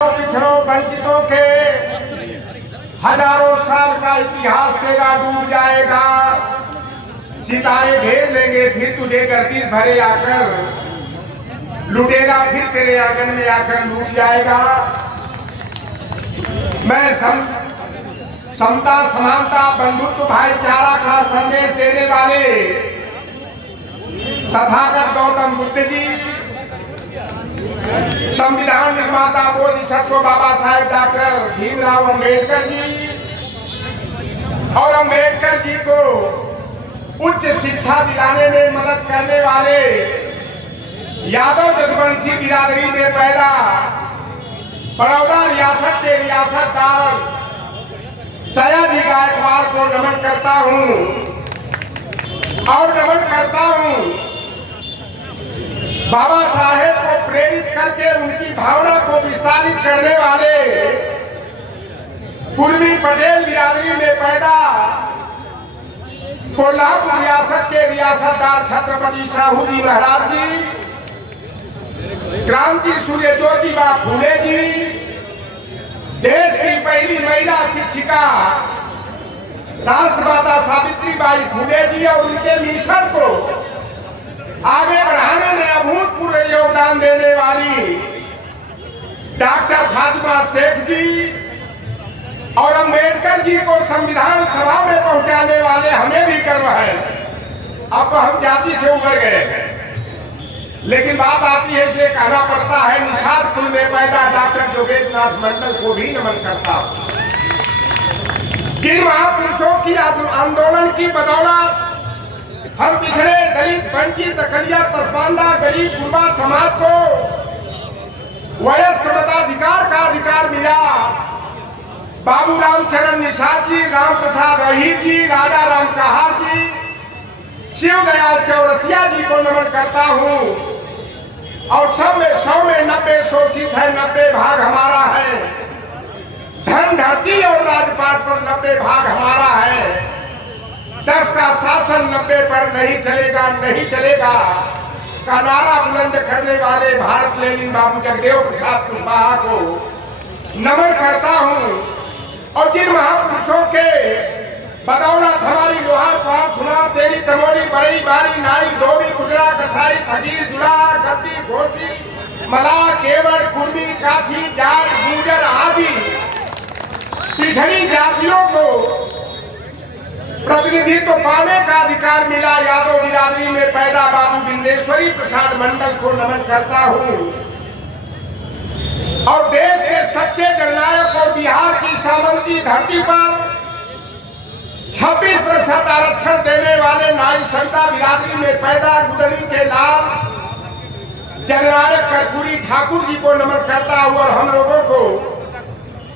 पिछड़ों वंचितों के हजारों साल का इतिहास तेरा डूब जाएगा। सितारे घेर लेंगे फिर तुझे गर्दिश भरे आकर, लुटेरा फिर तेरे आंगन में आकर लूट जाएगा। मैं समता, समानता, बंधुत्व, भाईचारा का संदेश देने वाले तथागत गौतम बुद्ध जी, संविधान निर्माता बोधिसत्व बाबा साहेब डॉक्टर भीमराव अंबेडकर जी और अंबेडकर जी को उच्च शिक्षा दिलाने में मदद करने वाले यादव जदुवंशी बिरादरी में पैदा बड़ौदा रियासत के रियासतदार सयाजी गायकवाड़ को नमन करता हूँ और नमन करता हूँ बाबा साहेब को प्रेरित करके उनकी भावना को विस्तारित करने वाले पूर्वी पटेल बिरादरी में पैदा कोल्हापुर रियासत के रियासतदार छत्रपति साहू जी महाराज जी, क्रांति सूर्य ज्योतिबा फूले जी, देश की पहली महिला शिक्षिका राष्ट्रमाता सावित्रीबाई फूले जी और उनके मिशन को आगे बढ़ाने में अभूतपूर्व योगदान देने वाली डॉक्टर फातिमा शेख जी और अंबेडकर जी को संविधान सभा में पहुंचाने वाले हमें भी गर्व है। अब तो हम जाति से उभर गए हैं, लेकिन बात आती है इसलिए कहना पड़ता है, निषाद कुल में पैदा डॉक्टर जोगेंद्रनाथ मंडल को भी नमन करता हूं। जिन महापुरुषों की आंदोलन की बदौलत हम पिछड़े, दलित, वंचित, कलिया, पसमानदा, गरीब, गुरबा समाज को वयस्क मताधिकार का अधिकार मिला। बाबू रामचरण निषाद जी, राम प्रसाद अहीर जी, राजा राम कहार जी, शिव दयाल चौरसिया जी को नमन करता हूँ। और सब में 100 में 90 शोषित है, 90 भाग हमारा है। धन, धरती और राजपाट पर 90 भाग हमारा है। 10 का शासन 90 पर नहीं चलेगा, नहीं चलेगा का नारा बुलंद करने वाले भारत लेनिन बाबू जगदेव प्रसाद कुशवाहा को नमन करता हूँ। और जिन महापुरुषों के बदौलत हमारी लोहार पार सुना, तेरी तमोरी, बड़ी बारी, नाई, धोबी, गुजरा, कसाई, फकीर, जुला, गद्दी, घोसी, मला, केवल, कुर्मी, काठी, जाट, गुजर आदि पिछड़ी जातियों को प्रतिनिधित्व पाने का अधिकार मिला। यादव बिरादरी में पैदा बाबू बिंदेश्वरी प्रसाद मंडल को नमन करता हूँ। और देश के सच्चे जननायक और बिहार की सामंती धरती पर 26% आरक्षण देने वाले नाई संता बिरादरी में पैदा गुदड़ी के लाल जननायक कर्पूरी ठाकुर जी को नमन करता हूँ। और हम लोगों को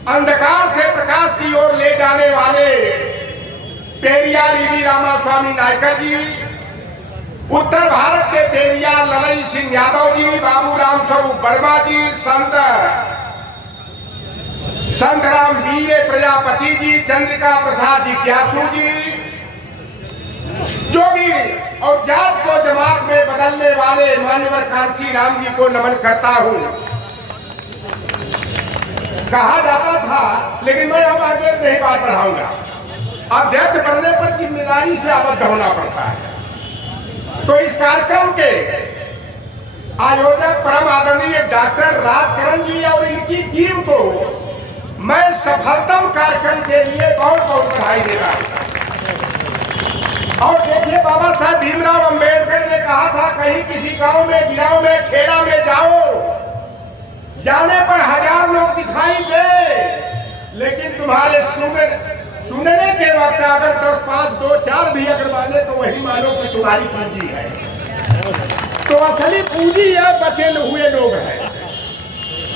अंधकार से प्रकाश की ओर ले जाने वाले पेरियार ईवी रामास्वामी नायकर जी, उत्तर भारत के पेरियार ललई सिंह यादव जी, बाबू राम स्वरूप वर्मा जी, संत राम B.A. प्रजापति जी, चंद्रिका प्रसाद जिज्ञासु जी, जोगी और जात को जमात में बदलने वाले मान्यवर कांसी राम जी को नमन करता हूँ। कहा जाता था, लेकिन मैं अब आगे नहीं बात बढ़ाऊंगा। अध्यक्ष बनने पर जिम्मेदारी से आबद्ध होना पड़ता है। तो इस कार्यक्रम के आयोजक परम आदरणीय डॉक्टर राजकरण जी और इनकी टीम को मैं सफलतम कार्यक्रम के लिए बहुत बहुत बधाई दे रहा हूं। और देखिए, बाबा साहब भीमराव अंबेडकर ने कहा था, कहीं किसी गांव में, गिराव में, खेड़ा में जाओ, जाने पर 1000 लोग दिखाई दे, लेकिन तुम्हारे सुनने के वक्त अगर 10, 5, 2, 4 भी अगर माने तो वही मानो कि तुम्हारी पूंजी है। तो असली पूंजी है बचे हुए लोग हैं।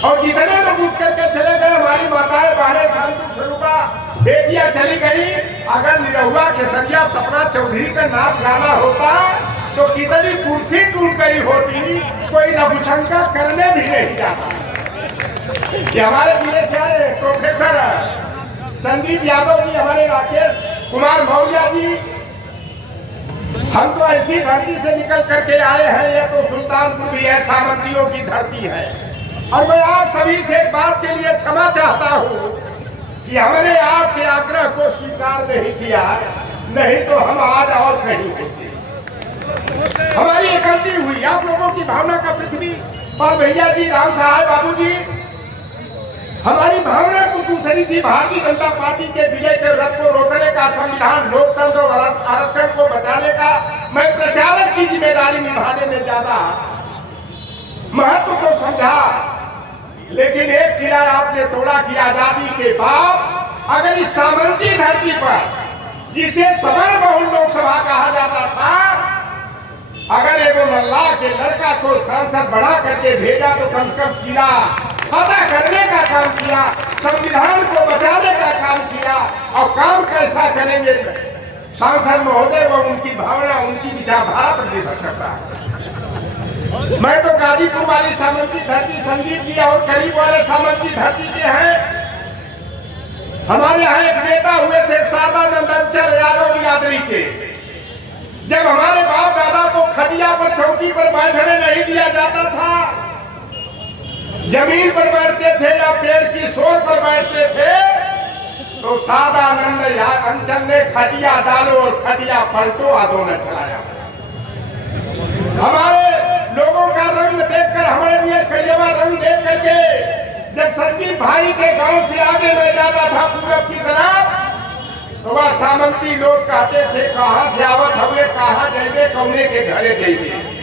और जितने लोग उठ करके चले गए, हमारी माताएं, बहनें, शांति स्वरूपा बेटियां चली गई। अगर निरहुआ, केसरिया, सपना चौधरी का नाच गाना होता तो कितनी कुर्सी टूट गई होती, कोई रघुशंकर करने भी नहीं जाता। ये हमारे जिले से आए प्रोफेसर संदीप यादव जी, हमारे राकेश कुमार मौर्य जी, हम तो ऐसी धरती से निकल करके आए हैं। ये तो सुल्तानपुर भी है, सामंतियों की धरती है। और मैं आप सभी से एक बात के लिए क्षमा चाहता हूं कि हमने आपके आग्रह को स्वीकार नहीं किया, नहीं तो हम आज और कहीं होते। हमारी एक गलती हुई, आप लोगों की भावना का पृथ्वी पर भैया जी, राम साहब, बाबू जी, हमारी भावना को दूसरी थी। भारतीय जनता पार्टी के विजय के रथ को रोकने का, संविधान, लोकतंत्र और आरक्षण को बचाने का मैं प्रचारक की जिम्मेदारी निभाने में ज्यादा महत्व को समझा। लेकिन एक किला आपने तोड़ा कि आजादी के बाद अगर इस सामंती धरती पर, जिसे सवर्ण बहुल लोकसभा कहा जाता था, अगर एगो मल्लाह के लड़का को सांसद बना करके भेजा तो कम से कम किला फतह करने का काम किया, संविधान को बचाने का काम किया। और काम कैसा करेंगे सांसद महोदय, वो उनकी भावना, उनकी विचारधारा पर निर्भर करता है। मैं तो गाजीपुर वाली सामंती धरती, संदीप जी और करीब वाले सामंती धरती के हैं। हमारे यहाँ एक नेता हुए थे सादानंद अंचल यादव बिरादरी के। जब हमारे बाप दादा को खटिया पर, चौकी पर बैठने नहीं दिया जाता था, जमीन पर बैठते थे या पेड़ की शोर पर बैठते थे, तो सादानंद अंचल ने खटिया डालो और खटिया पलटो आंदोलन चलाया। हमारे लोगों का रंग देखकर, हमारे लिए करियवा रंग देख करके जब संदीप भाई के गांव से आगे में जाता था पूरब की तरफ, तो वह सामंती लोग कहते थे, कहाँ से आवत हमें, कहाँ जाएंगे, कौने के घरे जाएंगे।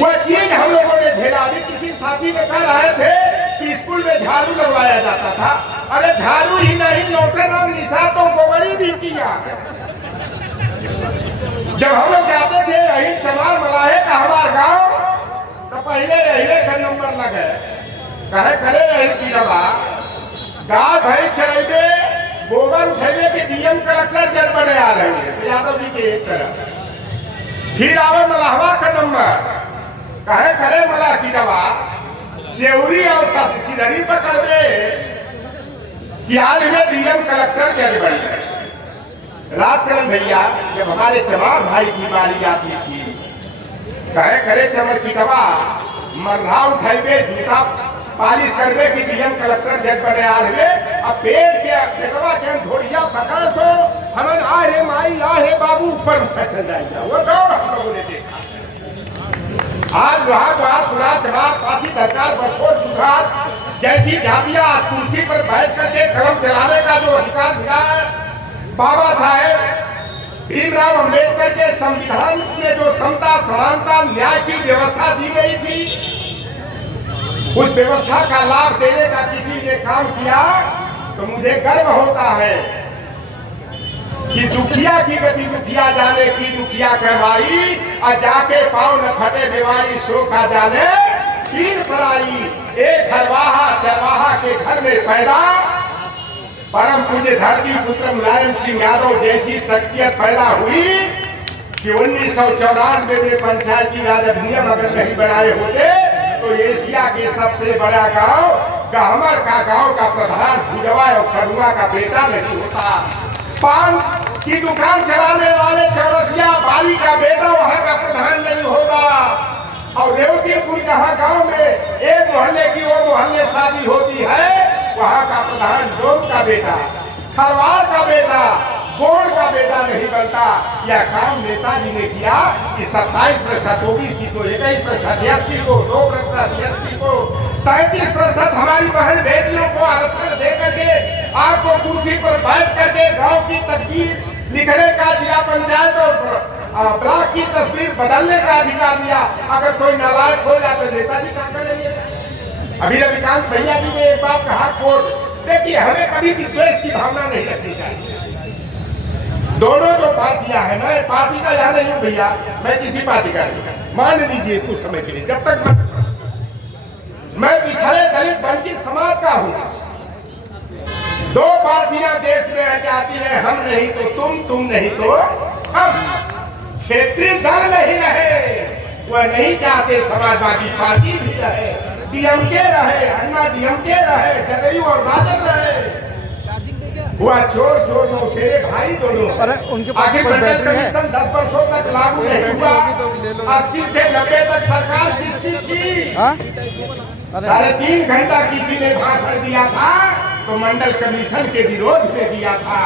वह चीज हम लोगों ने झेला। अभी किसी साथी में कह रहे थे कि स्कूल में झाड़ू लगवाया जाता था। अरे झाड़ू ही नहीं, नौकर और निशातों को बड़ी भी किया। जब हम लोग जाते थे यही चमार मलाहे का हमारा गांव, तो पहले रहीले का नंबर लगे, कहे करे यही की दवा, गाय भाई चलेंगे, गोबर उठेंगे कि डीएम कलेक्टर जज बने आ रहे यादव जी के एक तरफ। फिर आवे मलाहवा का नंबर, कहे करे मला की दवा, सेवरी और सिधरी पकड़ दे कि हाल में डीएम कलेक्टर जज बने। रात करण भैया जब हमारे चमार भाई की बारी आती थी, कहे करे चमर की दवा, मर्रा उठाइबे, जूता पालिश करबे कि डीएम कलेक्टर जज बने आ रहे। अब पेड़ के पेटवा के ढोड़िया पकड़ सो हमें आ रे माई, आ रे बाबू, ऊपर उठा चल जाएगा। वो दौड़ हम लोगों ने देखा। आज वहां सुना चमार, पासी, धरकार, बरखोर, दुसार जैसी जातियां तुलसी पर बैठ करके कलम चलाने का जो अधिकार मिला है, बाबा साहेब भीमराव अंबेडकर के संविधान में जो समता, समानता, न्याय की व्यवस्था दी गई थी, उस व्यवस्था का लाभ देने का किसी ने काम किया तो मुझे गर्व होता है कि दुखिया की गति दुखिया जाने की, दुखिया कहवाई और जाके पाँव न फटे बेवाई, सो का जाने तीन पराई। एक हरवाहा चरवाहा के घर में पैदा, परम पूज्य धरती पुत्र मुलायम सिंह यादव जैसी शख्सियत पैदा हुई कि 1994 में पंचायती राज अधिनियम अगर नहीं बनाए होते तो एशिया के सबसे बड़ा गांव गहमर का गांव का प्रधान भुजवा और करुआ का बेटा नहीं होता। पान की दुकान चलाने वाले चौरसिया बाली का बेटा वहां का प्रधान नहीं होगा। और रेवतीपुर जहाँ गांव में एक मोहल्ले की वो मोहल्ले शादी होती है, वहाँ का प्रधान डोम का बेटा, खरवार का बेटा, गोड़ का बेटा नहीं बनता। यह काम नेताजी ने किया कि 27% ओबीसी को, 21% एससी को, 2% एसटी को, 33% हमारी बहन बेटियों को आरक्षण दे करके आपको कुर्सी पर बैठ करके गांव की तस्वीर लिखने का, जिला पंचायत और ब्लॉक की तस्वीर बदलने का अधिकार दिया। अगर कोई नालायक हो जाए तो नेताजी काम करेंगे। अभी रविकांत भैया जी ने एक बात कहा, कोर्ट, देखिए हमें कभी भी द्वेष की भावना नहीं रखनी चाहिए। दोनों जो पार्टियां हैं, मैं पार्टी का यहाँ नहीं हूँ भैया, मैं किसी पार्टी का नहीं, मान लीजिए कुछ समय के लिए, जब तक मैं पिछड़े दलित वंचित समाज का हूँ। दो पार्टियां देश में रह जाती हैं, हम नहीं तो तुम नहीं तो हम। क्षेत्रीय दल नहीं रहे, वह नहीं चाहते समाजवादी पार्टी भी रहे, डीएमके रहे, अन्ना डीएमके रहे, जदयू और राजद रहे। हुआ चोर चोर नौशेरे भाई दोनों। आखिर मंडल कमीशन 10 वर्षों तक लागू नहीं हुआ, 80 से 90 तक सरकार की 3.5 घंटा किसी ने भाषण दिया था तो मंडल कमीशन के विरोध में दिया था।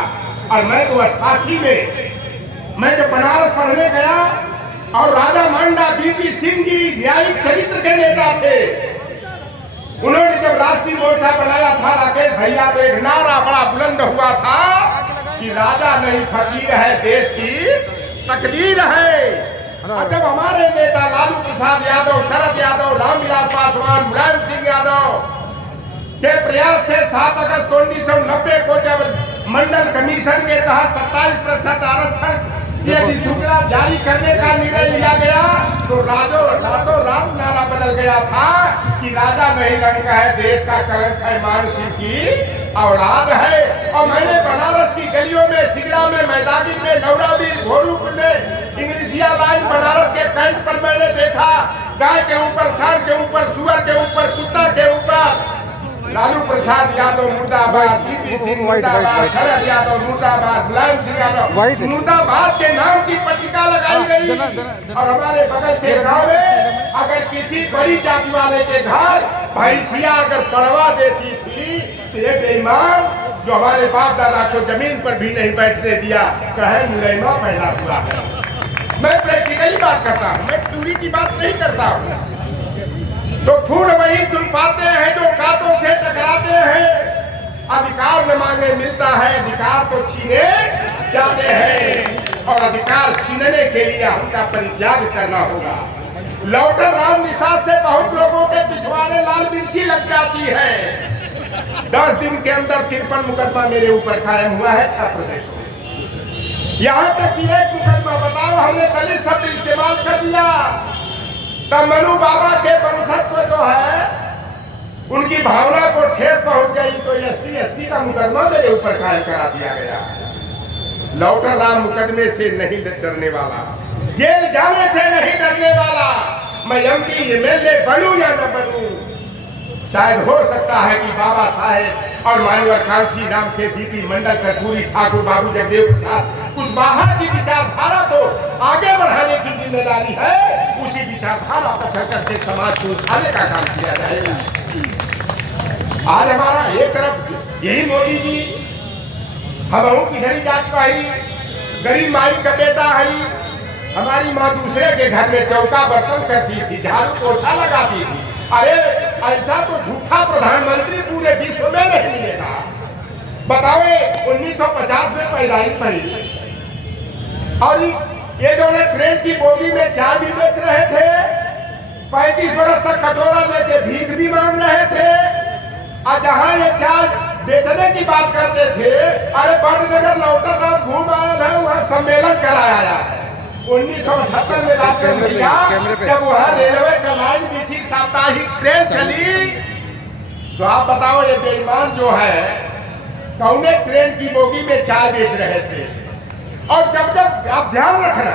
और मैं तो 88 में मैं जब बनारस पढ़ने गया और राजा मांडा बीपी सिंह जी न्यायिक चरित्र के नेता थे, उन्होंने जब राष्ट्रीय मोर्चा बनाया था राकेश भैया तो एक नारा बड़ा बुलंद हुआ था कि राजा नहीं फकीर है देश की तकदीर है। और जब हमारे नेता लालू प्रसाद यादव, शरद यादव, रामविलास पासवान, मुलायम सिंह यादव के प्रयास से 7 अगस्त 1990 को जब मंडल कमीशन के तहत 27% आरक्षण की अधिसूचना जारी करने का निर्णय लिया गया तो रातों रात नारा बदल गया था कि राजा नहीं रंग है देश का कलंक है, मान सिंह की औलाद है। और मैंने बनारस की गलियों में, सिगरा में, मैदानी में, नौराबीर, घोरूपुर में, इंग्लिशिया लाइन बनारस के कैंप पर मैंने देखा गाय के ऊपर, सांड के ऊपर, सुअर के ऊपर, कुत्ता के ऊपर लालू प्रसाद यादव मुर्दाबाद, बीपी सिंह मुर्दाबाद, शरद यादव मुर्दाबाद, मुलायम सिंह यादव मुर्दाबाद के नाम की पट्टिका लगाई गई। और हमारे बगल के गांव में अगर किसी बड़ी जाति वाले के घर भैंसिया अगर पड़वा देती थी तो ये बेईमान जो हमारे बाप दादा को जमीन पर भी नहीं बैठने दिया, कहे मुलैमा पैदा हुआ है। मैं प्रैक्टिकली बात करता हूँ, मैं दूरी की बात नहीं करता हूँ। तो फूल वही चुन पाते हैं जो कांटों से टकराते हैं। अधिकार न मांगे मिलता है, अधिकार तो छीने जाते हैं और अधिकार छीनने के लिए हमका परित्याग करना होगा। लौटर राम निषाद से बहुत लोगों के पिछवाड़े लाल मिर्ची लग जाती है। 10 दिन के अंदर 53 मुकदमा मेरे ऊपर कायम हुआ है छात्र देशों में। यहाँ तक कि एक मुकदमा बताओ हमने दलित शब्द इस्तेमाल कर दिया तब मनु बाबा के वंशज को जो है उनकी भावना को ठेस पहुंच गई तो SC/ST का मुकदमा मेरे ऊपर कायम करा दिया गया। लौटर राम मुकदमे से नहीं डरने वाला, जेल जाने से नहीं डरने वाला, मैं MP MLA बनूं या न बनूं। शायद हो सकता है कि बाबा साहेब और मानवाकांक्षी राम के बीपी मंडल, कर्पूरी, ठाकुर, बाबू जगदेव प्रसाद कुशवाहा की विचारधारा को आगे बढ़ाने की जिम्मेदारी है। उसी विचारधारा पर चल करके समाज को उठाने का काम किया जाएगा। आज हमारा एक तरफ यही मोदी जी हमहू किसी जात का ही गरीब माई का बेटा है। हमारी माँ दूसरे के घर में चौका बर्तन करती थी, झाड़ू पोछा लगाती थी। अरे ऐसा तो झूठा प्रधानमंत्री पूरे विश्व में नहीं मिलेगा। बताओ 1950 में पैदाइश हुई और ये जो ट्रेन की बोगी में चाय भी बेच रहे थे, 35 वर्ष तक कटोरा लेके भीख भी मांग रहे थे। और जहाँ ये चाय बेचने की बात करते थे, अरे बड़नगर लौटर राम घूम आया है, वहाँ सम्मेलन कराया है। 1978 में राष्ट्रपति भैया जब वहाँ रेलवे का लाइन बिछी, साप्ताहिक ट्रेन चली, तो आप बताओ ये बेईमान जो है कौने ट्रेन की बोगी में चाय बेच रहे थे। और जब आप ध्यान रखना,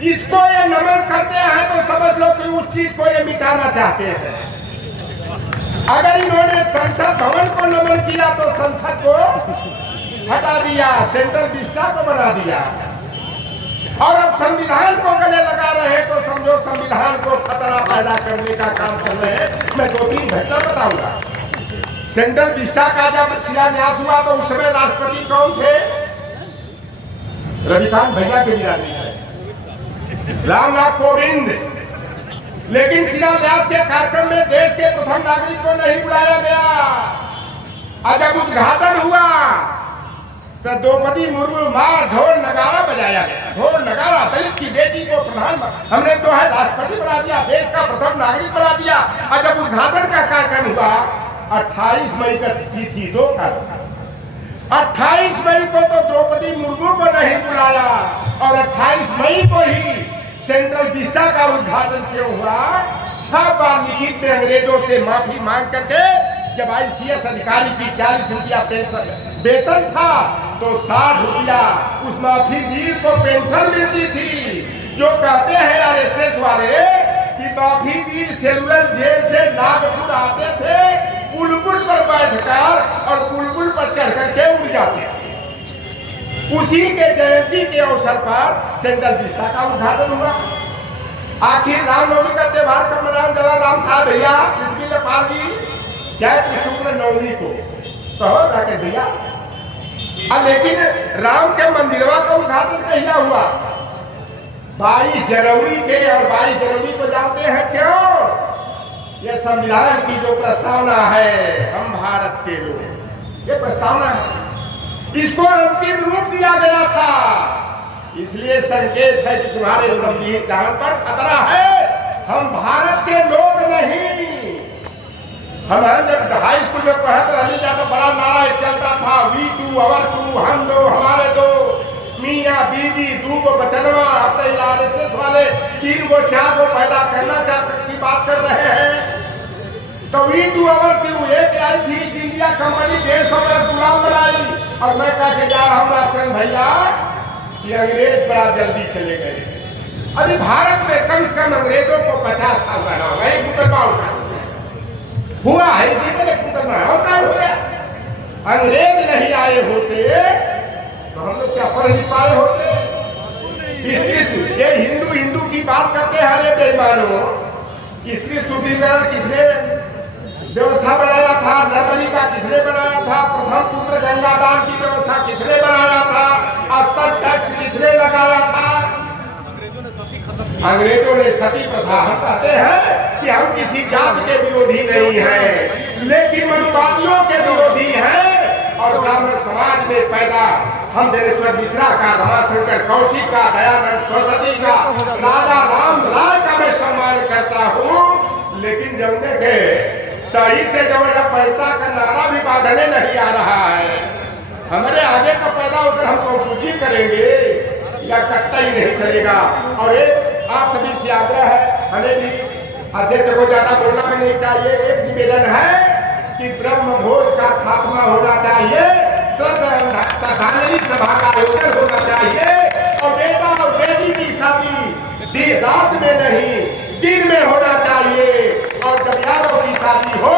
जिसको ये नमन करते हैं तो समझ लो कि उस चीज को ये मिटाना चाहते हैं। अगर इन्होंने संसद भवन को नमन किया तो संसद को हटा दिया, सेंट्रल विस्टा को बना दिया। और अब संविधान को गले लगा रहे हैं तो समझो संविधान को खतरा पैदा करने का काम कर रहे हैं। मैं 2-3 घटना बताऊंगा। सेंट्रल विस्टा का जब शिलान्यास हुआ तो उस समय राष्ट्रपति कौन थे? रविकांत भैया के बिरादरी है, रामनाथ कोविंद। लेकिन शिलान्यास के कार्यक्रम में देश के प्रथम नागरिक को नहीं बुलाया गया। और जब उद्घाटन हुआ तो द्रौपदी मुर्मू मार ढोल नगारा बजाया गया। ढोल नगारा, दलित की बेटी को प्रधानमंत्री हमने जो है राष्ट्रपति बना दिया, देश का प्रथम नागरिक बना दिया। और जब उद्घाटन का कार्यक्रम हुआ 28 मई का तिथि 2 का 28 मई को तो द्रौपदी मुर्मू को नहीं बुलाया और 28 मई को ही सेंट्रल विस्टा का उद्घाटन क्यों हुआ? 6 बार लिखित में अंग्रेजों से माफी मांग करके जब ICS अधिकारी की 40 रुपया पेंशन वेतन था तो 60 रुपया उस माफी वीर को पेंशन मिलती थी। जो कहते हैं RSS वाले कि माफी वीर सेलुलर जेल से नागपुर आते थे, बुलबुल पर बैठकर और बुलबुल पर चढ़कर के उड़ जाते थे। उसी के जयंती के अवसर पर सेंट्रल विस्टा का उद्घाटन हुआ। आखिर रामनवमी का त्योहार कब मनाया जरा राम साहब भैया पृथ्वी नेपाल जी चैत्र शुक्ल नवमी को कहो ना के भैया। लेकिन राम के मंदिरवा का उद्घाटन कहिया हुआ 22 जनवरी के। और 22 जनवरी को जानते हैं क्यों? ये संविधान की जो प्रस्तावना है हम भारत के लोग, ये प्रस्तावना है, इसको अंतिम रूप दिया गया था। इसलिए संकेत है कि तुम्हारे संविधान पर खतरा है। हम भारत के लोग नहीं। हम जब हाई स्कूल में पढ़ते रही जाता बड़ा नारा चलता था वी टू अवर टू, हम दो हमारे दो, मियाँ बीवी दू को बचनवा। अब तो आरएसएस वाले 3 को 4 को पैदा करना की बात कर रहे हैं। तो वी टू अवर टू एक आई थी इंडिया कंपनी देश और गुलाम बनाई। और मैं कह के जा रहा हूँ भैया कि अंग्रेज बड़ा जल्दी चले गए। अभी भारत में कम से कम अंग्रेजों को 50 साल रहना होगा। एक मुकदमा हुआ है इसी पर, एक मुकदमा और काम हो गया। अंग्रेज नहीं आए होते तो हम लोग क्या पढ़ नहीं पाए होते। ये हिंदू हिंदू की बात करते हैं। अरे बेईमानों, स्त्री शुद्धिकरण किसने व्यवस्था बनाया था? नर्मली का किसने बनाया था? प्रथम पुत्र गंगादान की व्यवस्था किसने बनाया था? स्तर टैक्स किसने लगाया था? अंग्रेजों ने सती प्रथा। हम कहते हैं कि हम किसी जात के विरोधी नहीं हैं, लेकिन मनुवादियों के विरोधी हैं। और ब्राह्मण समाज में पैदा हम दिनेश्वर मिश्रा का, रमाशंकर कौशिक का, दयानंद सरस्वती का, राजा राम राय का मैं सम्मान करता हूँ। लेकिन जब के सही से जब पैदा का नारा भी बांधने नहीं आ रहा है, हमारे आगे का पैदा होकर हम संपूजी करेंगे या कट्टा ही नहीं चलेगा। और एक आप सभी से आग्रह है, हमें भी अध्यक्ष को ज्यादा बोलना भी नहीं चाहिए। एक निवेदन है कि ब्रह्म भोज का खात्मा होना चाहिए, श्रद्धांजलि सभा का आयोजन होना चाहिए। और बेटा और बेटी की शादी रात में नहीं दिन में होना चाहिए। और जब यादव की शादी हो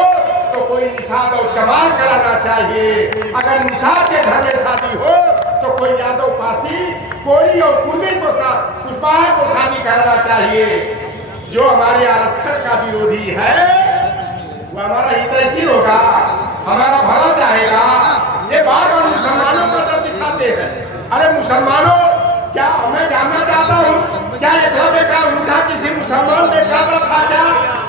तो कोई निषाद और चमार कराना चाहिए। अगर निषाद के घर में शादी हो तो कोई यादव पासी, कोई और कुर्मी को पुष्पाहा को शादी कराना चाहिए। जो हमारे आरक्षण का विरोधी है वो हमारा हितैषी होगा, हमारा भला चाहेगा। ये बात और मुसलमानों का डर दिखाते हैं। अरे मुसलमानों, क्या मैं जानना चाहता हूँ, क्या एकलव्य का अंगूठा किसी मुसलमान ने काटा था क्या?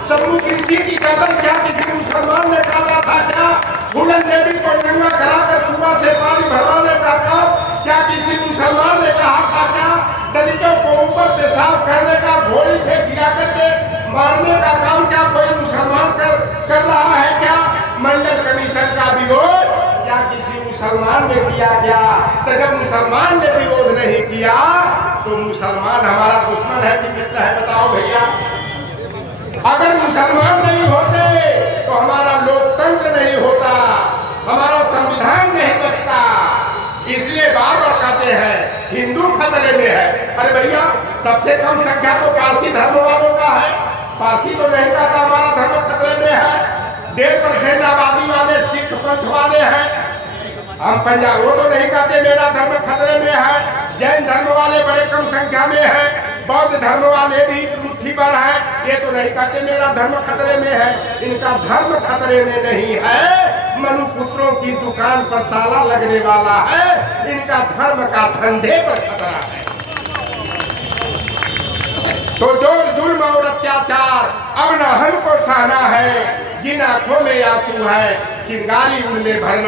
शत्रु कृषि की कदम क्या किसी मुसलमान ने काटा था क्या? फूलन देवी को नंगा कराकर कुआं से पानी भरवाने का काम क्या किसी मुसलमान ने कहा था क्या? दलितों को ऊपर पेशाब करने का, घोड़ी से गिरा करके मारने का काम क्या कोई मुसलमान कर रहा है क्या? मंडल कमीशन का विरोध क्या किसी मुसलमान ने किया क्या? तो जब मुसलमान ने विरोध नहीं किया तो मुसलमान हमारा दुश्मन है कि मित्र है? बताओ भैया। अगर मुसलमान नहीं होते तो हमारा लोकतंत्र नहीं होता, हमारा संविधान नहीं बचता। इसलिए बार बार कहते हैं हिंदू खतरे में है। अरे भैया, सबसे कम संख्या तो पारसी धर्म वालों का है। पारसी तो नहीं कहता हमारा धर्म खतरे में है। 1.5% आबादी वाले सिख पंथ वाले हैं। हम पंजाब वो तो नहीं कहते मेरा धर्म खतरे में है। जैन धर्म वाले बड़े कम संख्या में है। बौद्ध धर्म वाले भी मुट्ठी भर है। ये तो नहीं कहते मेरा धर्म खतरे में है। इनका धर्म खतरे में नहीं है, मनुपुत्रों की दुकान पर ताला लगने वाला है। इनका धर्म का धंधे पर खतरा है। तो जो जुल्म और अत्याचार अब न हमको सहना है, जिन आंखों में आंसू है चिंगारी उनमें भरना